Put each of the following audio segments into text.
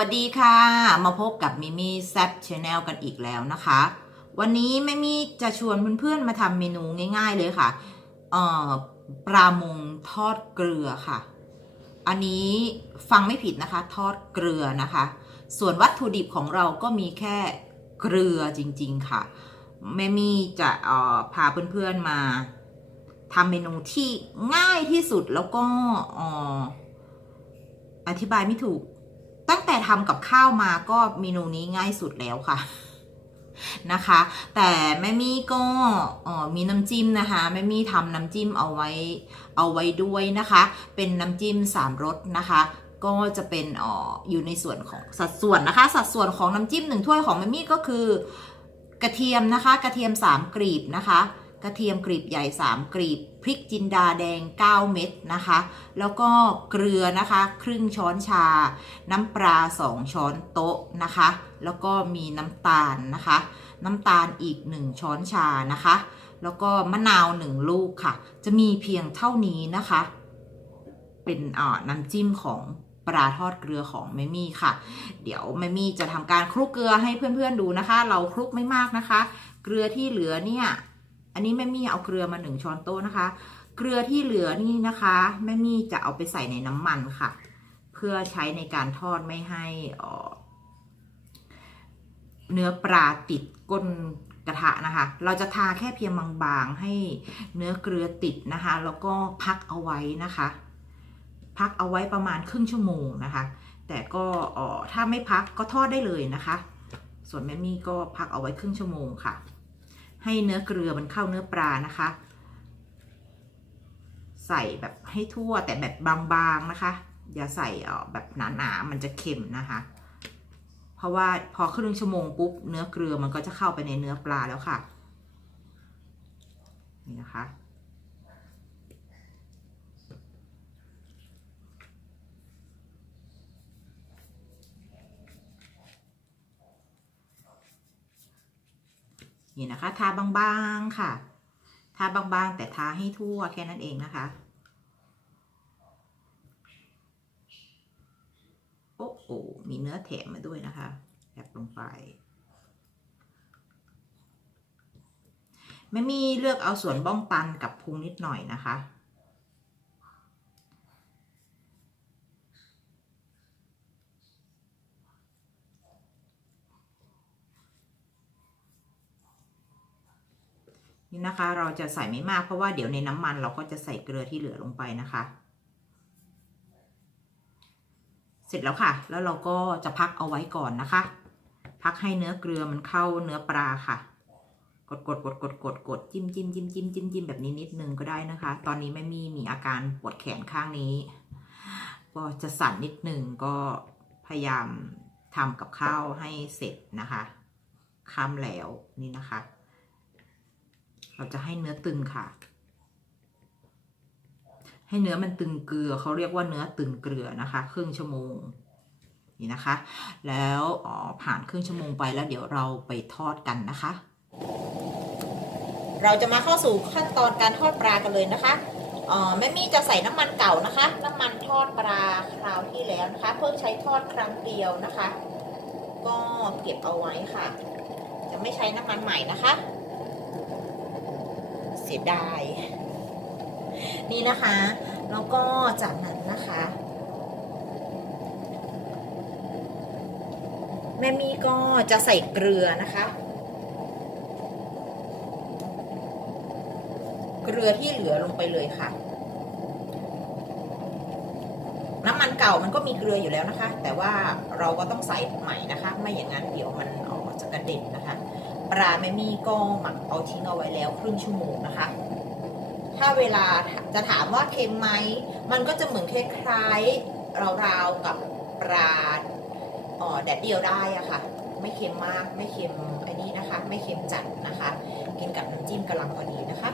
สวัสดีค่ะ มาพบกับมิมี่แซบชาแนลกันอีกแล้วนะคะ วันนี้แม่มี่จะชวนเพื่อนๆมาทำเมนูง่าย ๆ เลยค่ะเอ่อปลามงทอดเกลือค่ะ อันนี้ฟังไม่ผิดนะคะ ทอดเกลือนะคะ ส่วนวัตถุดิบของเราก็มีแค่เกลือจริง ๆค่ะแม่มี่จะเอ่อพาเพื่อนๆมาทำเมนูที่ง่ายที่สุดแล้วก็อออธิบายไม่ถูก ตั้งแต่ทำกับข้าวมาก็เมนูนี้ง่ายสุดแล้วค่ะนะคะ แต่แม่มี่ก็มีน้ำจิ้มนะคะแม่มี่ทำน้ำจิ้มเอาไว้เอาไว้ด้วยนะคะ เป็นน้ำจิ้มสามรสนะคะก็จะเป็นอออยู่ในส่วนของสัดส่วนนะคะ สัดส่วนของน้ำจิ้มหนึ่งถ้วยของแม่มี่ก็คือกระเทียมนะคะ กระเทียม3กรีบนะคะ กระเทียมกรีบใหญ่ 3 กรีบ พริกจินดาแดง 9 เม็ดนะคะ แล้วก็เกลือนะคะ ครึ่งช้อนชา น้ำปลา 2 ช้อนโต๊ะนะคะ แล้วก็มีน้ำตาลนะคะ น้ำตาลอีก 1 ช้อนชานะคะ แล้วก็มะนาว 1 ลูกค่ะ จะมีเพียงเท่านี้นะคะ เป็นอ่าน้ำจิ้มของปลาทอดเกลือของแมมี่ค่ะ เดี๋ยวแมมี่จะทำการคลุกเกลือให้เพื่อนๆดูนะคะ เราคลุกไม่มากนะคะ เกลือที่เหลือเนี่ย อันนี้แม่มี่เอาเกลือมาหนึ่งช้อนโต๊ะนะคะ เกลือที่เหลือนี่นะคะแม่มี่จะเอาไปใส่ในน้ำมันค่ะ เพื่อใช้ในการทอดไม่ให้เอ่อเนื้อปลาติดก้นกระทะนะคะ เราจะทาแค่เพียงบางๆให้เนื้อเกลือติดนะคะ แล้วก็พักเอาไว้นะคะ พักเอาไว้ประมาณครึ่งชั่วโมงนะคะ แต่ก็ถ้าไม่พักก็ทอดได้เลยนะคะ ส่วนแม่มี่ก็พักเอาไว้ครึ่งชั่วโมงค่ะ ให้เนื้อเกลือมันเข้าเนื้อปลานะคะ ใส่แบบให้ทั่วแต่แบบบางๆนะคะ อย่าใส่แบบหนาๆมันจะเค็มนะคะ เพราะว่าพอครึ่งชั่วโมงปุ๊บเนื้อเกลือมันก็จะเข้าไปในเนื้อปลาแล้วค่ะนี่นะคะ นี่นะคะ ทาบางๆค่ะ ทาบางๆ แต่ทาให้ทั่วแค่นั้นเองนะคะโอ้โหมีเนื้อแถมมาด้วยนะคะแอบลงไปไม่มีเลือกเอาส่วนบ้องตันกับพุงนิดหน่อยนะคะ นี่นะคะ เราจะใส่ไม่มากเพราะว่าเดี๋ยวในน้ำมันเราก็จะใส่เกลือที่เหลือลงไปนะคะ เสร็จแล้วค่ะ แล้วเราก็จะพักเอาไว้ก่อนนะคะ พักให้เนื้อเกลือมันเข้าเนื้อปลาค่ะ กดกดกดกดกดกดจิ้มจิ้มจิ้มจิ้มจิ้มจิ้มแบบนี้นิดนึงก็ได้นะคะ ตอนนี้ไม่มีมีอาการปวดแขนข้างนี้ ก็จะสั่นนิดนึงก็พยายามทำกับข้าวให้เสร็จนะคะค่ำแล้วนี่นะคะ เราจะให้เนื้อตึงค่ะ ให้เนื้อมันตึงเกลือเขาเรียกว่าเนื้อตึงเกลือนะคะ ครึ่งชั่วโมงนี่นะคะ แล้วผ่านครึ่งชั่วโมงไปแล้วเดี๋ยวเราไปทอดกันนะคะ เราจะมาเข้าสู่ขั้นตอนการทอดปลากันเลยนะคะแม่มี่จะใส่น้ำมันเก่านะคะ น้ำมันทอดปลาคราวที่แล้วนะคะ เพิ่งใช้ทอดครั้งเดียวนะคะ ก็เก็บเอาไว้ค่ะ จะไม่ใช้น้ำมันใหม่นะคะ เสียดาย นี่นะคะ แล้วก็จากนั้นนะคะ แม่มี่ก็จะใส่เกลือนะคะ เกลือที่เหลือลงไปเลยค่ะน้ำมันเก่ามันก็มีเกลืออยู่แล้วนะคะ แต่ว่าเราก็ต้องใส่ใหม่นะคะ ไม่อย่างนั้นเดี๋ยวมันออกจะกระเด็นนะคะ ปลาแม่มี่ก็หมักเอาทิ้งเอาไว้แล้วครึ่งชั่วโมงนะคะ ถ้าเวลาจะถามว่าเค็มไหม มันก็จะเหมือนคล้ายๆราวๆกับปลาอ่อแดดเดียวได้อะค่ะ ไม่เค็มมาก ไม่เค็มไอ้นี่นะคะ ไม่เค็มจัดนะคะ กินกับน้ำจิ้มกำลังพอดีนะคะ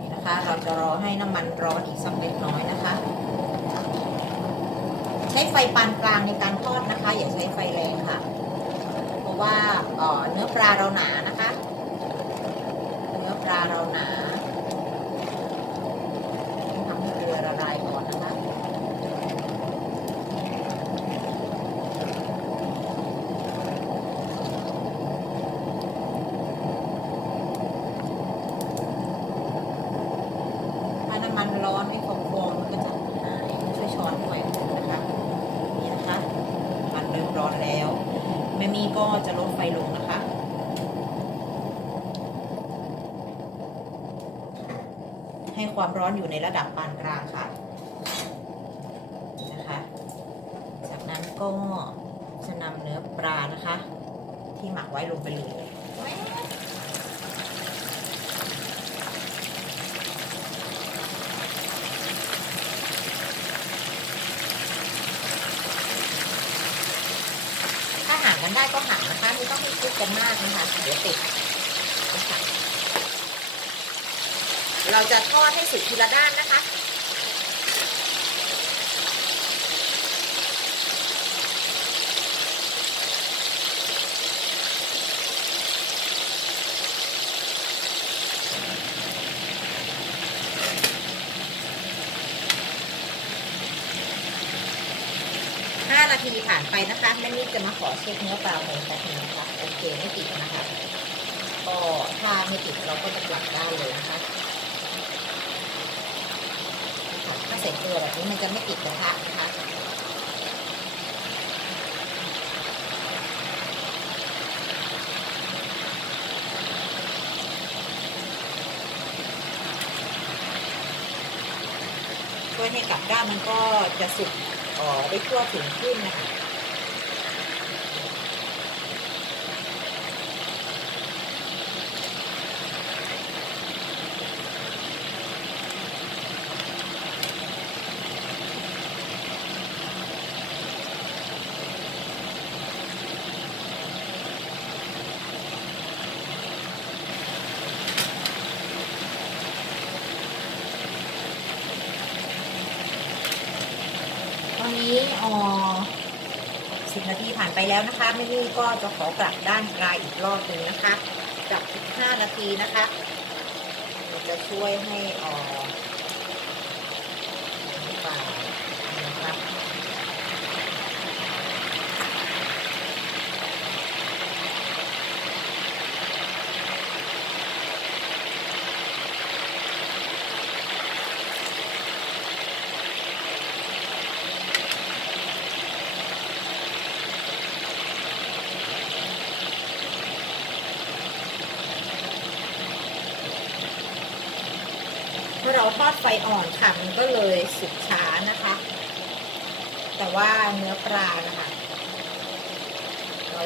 นี่นะคะ เราจะรอให้น้ำมันร้อนอีกสักเล็กน้อยนะคะ ใช้ไฟปานกลางในการทอดนะคะ อย่าใช้ไฟแรงค่ะ เพราะว่าเนื้อปลาเราหนานะคะ เนื้อปลาเราหนาทำให้เกลือละลายก่อนนะคะถ้าน้ำมันร้อนไม่คง ม่มี่ก็จะลดไฟลงนะคะ ให้ความร้อนอยู่ในระดับปานกลางค่ะนะคะ จากนั้นก็จะนำเนื้อปลานะคะ ที่หมักไว้ลงไปเลย ถ้าห่างกัน ได้ก็ห่างนะคะไม่ต้องให้คลุกกันมากนะคะเดี๋ยวติดนะคะเราจะทอดให้สุกทีละด้านนะคะ ทีผ่านไปนะคะแม่นิดจะมาขอเช็คเนื้อปลาหมูแป๊บนึงนะคะโอเคไม่ติดนะคะก็ถ้าไม่ติดเราก็จะกลับได้เลยนะคะถ้าเสร็จตัวแบบนี้มันจะไม่ติดกระทะนะคะช่วยให้กลับด้านมันก็จะสุก ได้ทั่วถึงขึ้นนะคะ ตอนนี้อ๋อสิบนาทีผ่าน ไปแล้วนะคะแม่นี่ก็จะขอกลับด้านปลายอีกรอบหนึ่งนะคะกลับอีกห้านาทีนะคะ จะช่วยให้ออก เมื่อเราทอดไฟอ่อนค่ะ มันก็เลยสุกช้านะคะ แต่ว่าเนื้อปลานะคะ เรา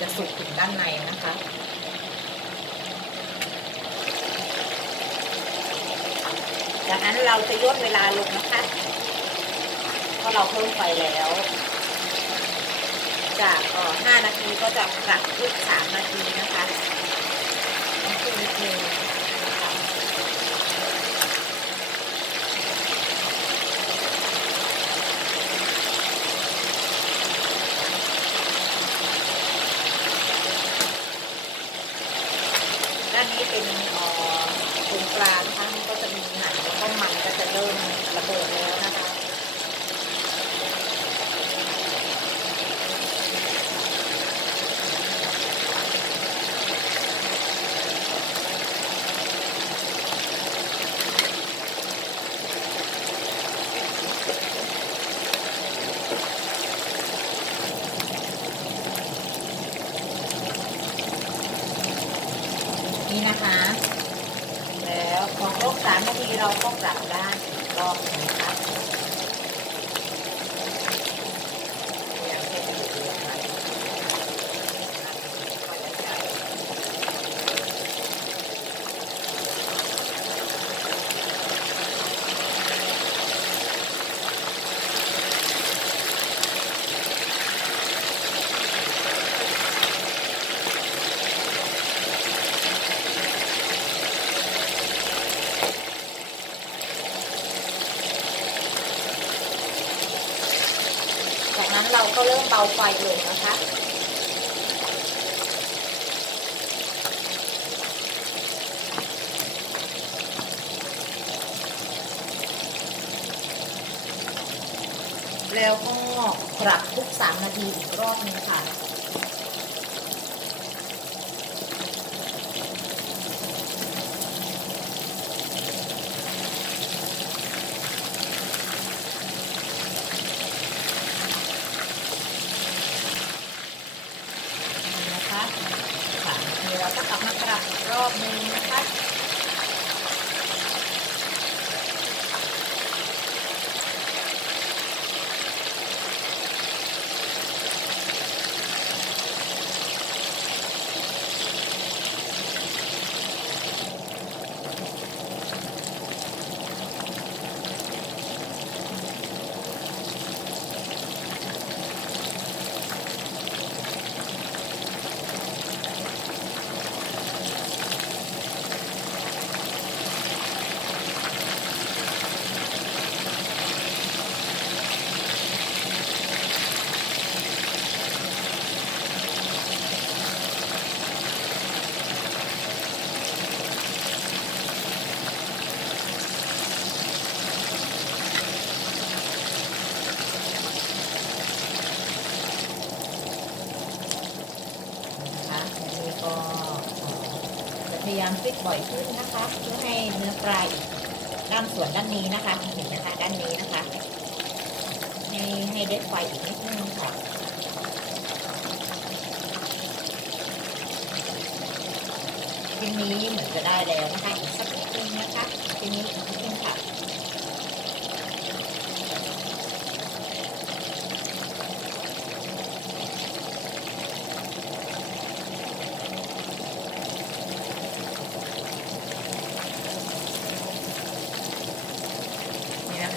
จะสุกถึงด้านในนะคะจากนั้นเราจะย่นเวลาลงนะคะ เพราะเราเพิ่มไฟแล้ว จากอ่อ5นาทีก็จะปรับขึ้น3นาทีนะคะต้องขึ้นนิดนึงนะคะด้านนี้เป็นเอ่อตรงกลางนะคะมันก็จะมีหนังแล้วก็มันก็จะเริ่มระเบิดแล้วนะคะ นี่นะคะ แล้วพอครบสามนาทีเราก็กลับด้านอีกรอบหนึงนะคะอย่างเช่นเดือดค่ะจากนั้น เราก็เริ่มเบาไฟลงนะคะ แล้วก็ปรับทุก 3 นาทีอีกรอบนึงค่ะ จ เราก็กลับมากลับอีกรอบนึงนะคะ นะคะอันนี้ก็จะพยายามฟิต บ่อยขึ้นนะคะ เพื่อให้เนื้อปลายด้านส่วนด้านนี้นะคะเห็นนะคะด้านนี้นะคะ ให้ให้เด็ดไฟอีกนิดนึงค่ะทีนี้เหมือนจะได้แล้วนะคะอีกสักนิดนึงนะคะทีนี้อีก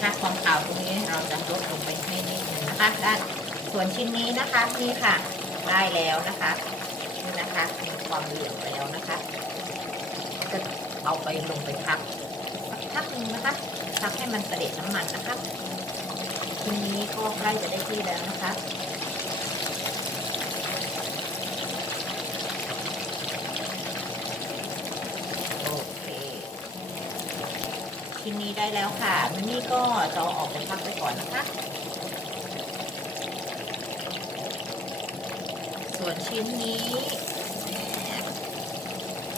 นิดนึงค่ะคะ ความขาวตรงนี้เราจะลดลงไปให้นิดนึงนะคะด้านส่วนชิ้นนี้นะคะนี่ค่ะได้แล้วนะคะนี่นะคะมีความเหลืองแล้วนะคะจะเอาไปลงไปพักพักหนึ่งนะคะพักให้มันกระเด็ดน้ำมันนะคะทีนี้ก็ใกล้จะได้ที่แล้วนะคะ โอเค ชิ้นนี้ได้แล้วค่ะมันนี่ก็จะอออกไปพักไปก่อนนะคะ ส่วนชิ้นนี้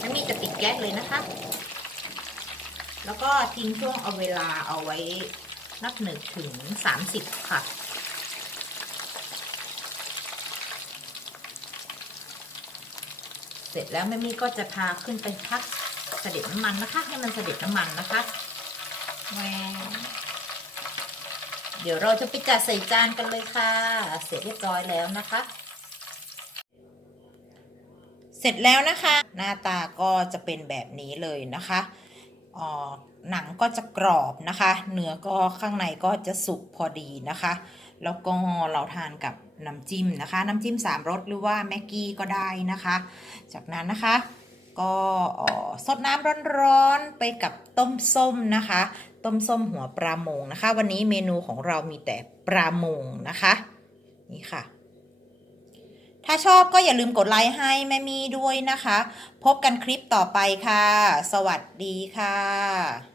มันนี่จะปิดแก๊สเลยนะคะ แล้วก็ทิ้งช่วงเอาเวลาเอาไว้นับหนึ่งถึงสามสิบค่ะ เสร็จแล้วแม่มี่ก็จะพาขึ้นไปพักเสด็จน้ำมันนะคะ ให้มันเสด็จน้ำมันนะคะ เดี๋ยวเราจะไปจัดใส่จานกันเลยค่ะ เสร็จเรียบร้อยแล้วนะคะ เสร็จแล้วนะคะ หน้าตาก็จะเป็นแบบนี้เลยนะคะอ่อหนังก็จะกรอบนะคะ เนื้อก็ข้างในก็จะสุกพอดีนะคะ แล้วก็เราทานกับน้ำจิ้มนะคะ น้ำจิ้มสามรสหรือว่าแม็กกี้ก็ได้นะคะ จากนั้นนะคะก็เอ่อซดน้ำร้อนๆไปกับต้มส้มนะคะ ต้มส้มหัวปลาโมงนะคะ วันนี้เมนูของเรามีแต่ปลาโมงนะคะ นี่ค่ะ ถ้าชอบก็อย่าลืมกดไลค์ให้แม่มีด้วยนะคะ พบกันคลิปต่อไปค่ะ สวัสดีค่ะ